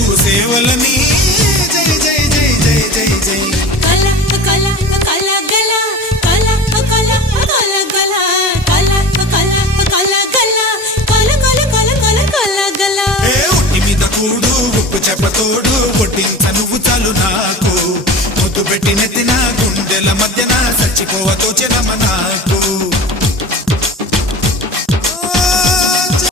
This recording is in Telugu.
నీకు సేవలని జై జై జై జై జై జై కల కల కల గల కల కల కల గల కల కల కల గల కల కల కల కల కల గల ఏ ఒట్టి మీద కూడు ఉప్పు చెప్పతోడు కొట్టించ నువ్వు చాలు నాకు ముద్దు పెట్టి నెత్తిన గుండెల మధ్యన చచ్చిపోవ తోచెనమ నాకు